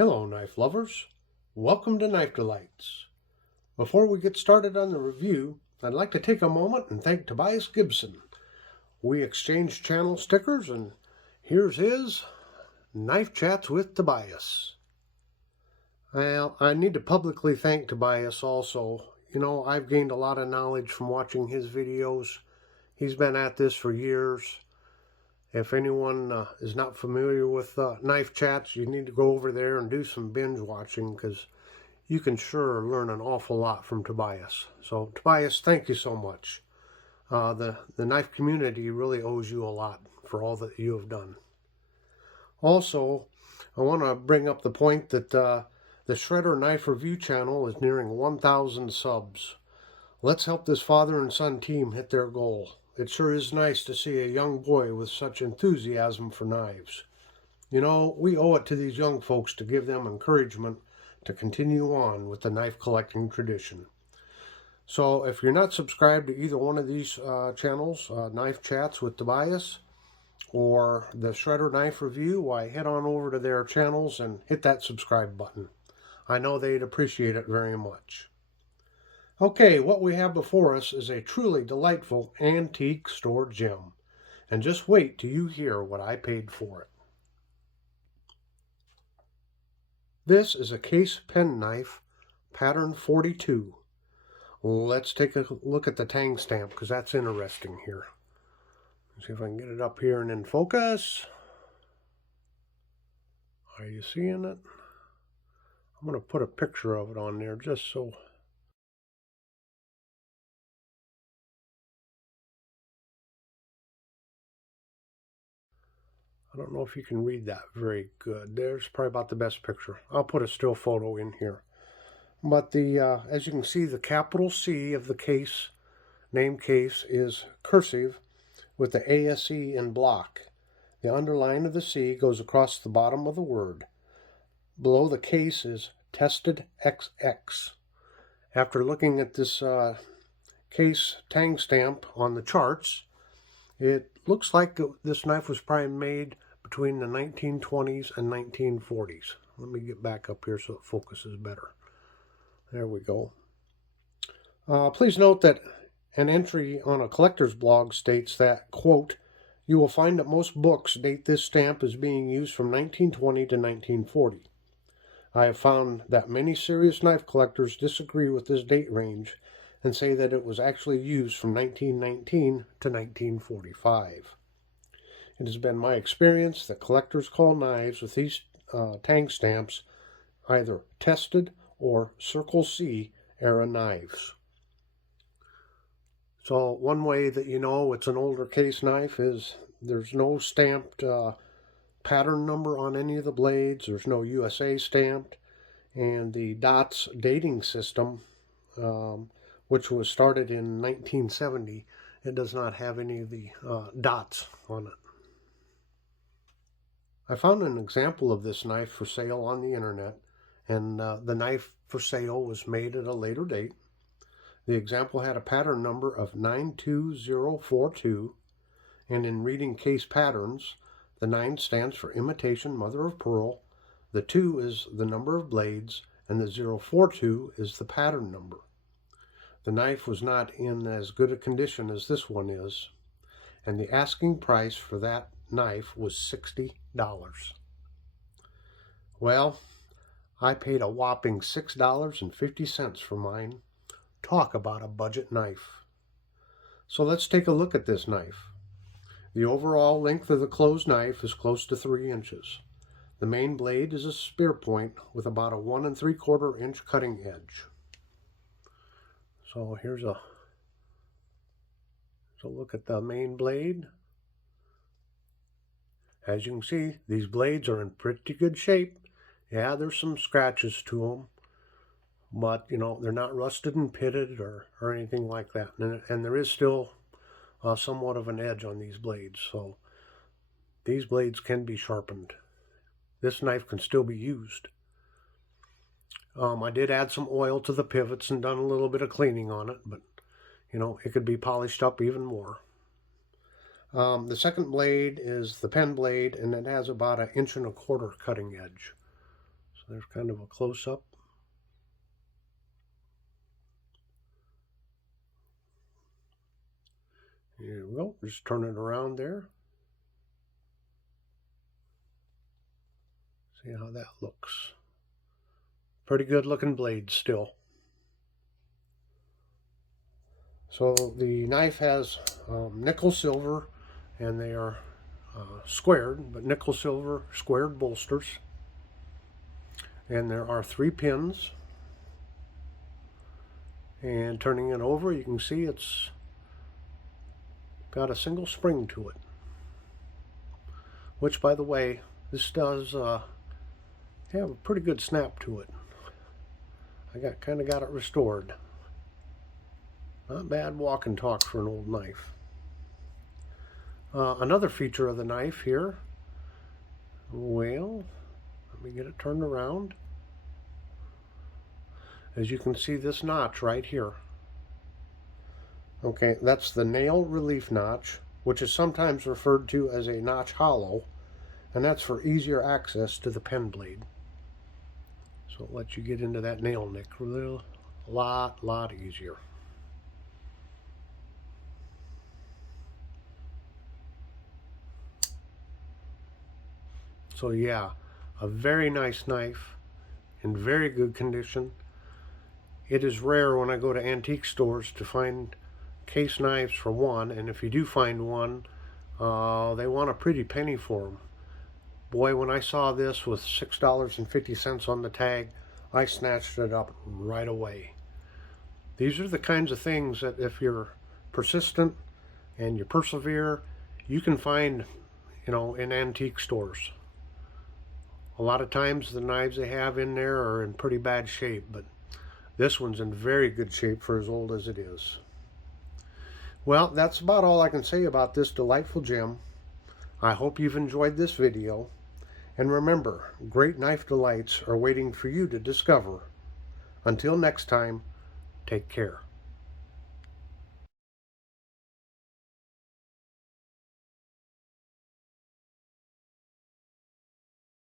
Hello, knife lovers. Welcome to Knife Delights. Before we get started on the review, I'd like to take a moment and thank Tobias Gibson. We exchanged channel stickers, and here's his Knife Chats with Tobias. Well, I need to publicly thank Tobias also. I've gained a lot of knowledge from watching his videos. He's been at this for years. If anyone is not familiar with Knife Chats, you need to go over there and do some binge watching, because you can sure learn an awful lot from Tobias. So Tobias, thank you so much. The knife community really owes you a lot for all that you have done. Also, I want to bring up the point that the Shredder Knife Review channel is nearing 1,000 subs. Let's help this father and son team hit their goal. It sure is nice to see a young boy with such enthusiasm for knives. We owe it to these young folks to give them encouragement to continue on with the knife collecting tradition. So if you're not subscribed to either one of these channels, Knife Chats with Tobias or the Shredder Knife Review, why, head on over to their channels and hit that subscribe button. I know they'd appreciate it very much. Okay, what we have before us is a truly delightful antique store gem. And just wait till you hear what I paid for it. This is a case penknife, pattern 42. Let's take a look at the tang stamp, because that's interesting here. Let's see if I can get it up here and in focus. Are you seeing it? I'm going to put a picture of it on there just so... I don't know if you can read that very good. There's probably about the best picture. I'll put a still photo in here. But as you can see, the capital C of the case, name case, is cursive with the ASE in block. The underline of the C goes across the bottom of the word. Below the case is Tested XX. After looking at this case tang stamp on the charts, it looks like this knife was probably made between the 1920s and 1940s. Let me get back up here so it focuses better. There we go. Please note that an entry on a collector's blog states that, quote, "You will find that most books date this stamp as being used from 1920 to 1940. I have found that many serious knife collectors disagree with this date range and say that it was actually used from 1919 to 1945. It has been my experience that collectors call knives with these tang stamps either tested or Circle C era knives." So one way that you know it's an older case knife is there's no stamped pattern number on any of the blades. There's no USA stamped. And the DOTS dating system, which was started in 1970, it does not have any of the dots on it. I found an example of this knife for sale on the internet, and the knife for sale was made at a later date. The example had a pattern number of 92042, and in reading case patterns, the 9 stands for imitation mother of pearl, the 2 is the number of blades, and the 042 is the pattern number. The knife was not in as good a condition as this one is, and the asking price for that knife was $60. Well, I paid a whopping $6.50 for mine. Talk about a budget knife. So let's take a look at this knife. The overall length of the closed knife is close to 3 inches. The main blade is a spear point with about a 1 3/4 inch cutting edge. So here's a look at the main blade. As you can see, these blades are in pretty good shape. Yeah, there's some scratches to them, but they're not rusted and pitted or anything like that. And there is still somewhat of an edge on these blades, so these blades can be sharpened. This knife can still be used. I did add some oil to the pivots and done a little bit of cleaning on it, but it could be polished up even more. The second blade is the pen blade, and it has about 1 1/4 inch cutting edge. There's kind of a close-up. Here we go. Just turn it around there. See how that looks. Pretty good looking blade still. So the knife has nickel silver, and they are squared, but nickel silver squared bolsters. And there are 3 pins. And turning it over, you can see it's got a single spring to it. Which, by the way, this does have a pretty good snap to it. I kind of got it restored. Not bad walk and talk for an old knife. Another feature of the knife here, well, let me get it turned around. As you can see, this notch right here. Okay, that's the nail relief notch, which is sometimes referred to as a notch hollow, and that's for easier access to the pen blade. So it lets you get into that nail nick a lot easier. So yeah, a very nice knife in very good condition. It is rare when I go to antique stores to find case knives for one, and if you do find one, they want a pretty penny for them. Boy, when I saw this with $6.50 on the tag, I snatched it up right away. These are the kinds of things that if you're persistent and you persevere, you can find, in antique stores. A lot of times the knives they have in there are in pretty bad shape, but this one's in very good shape for as old as it is. Well, that's about all I can say about this delightful gem. I hope you've enjoyed this video. And remember, great knife delights are waiting for you to discover. Until next time, take care.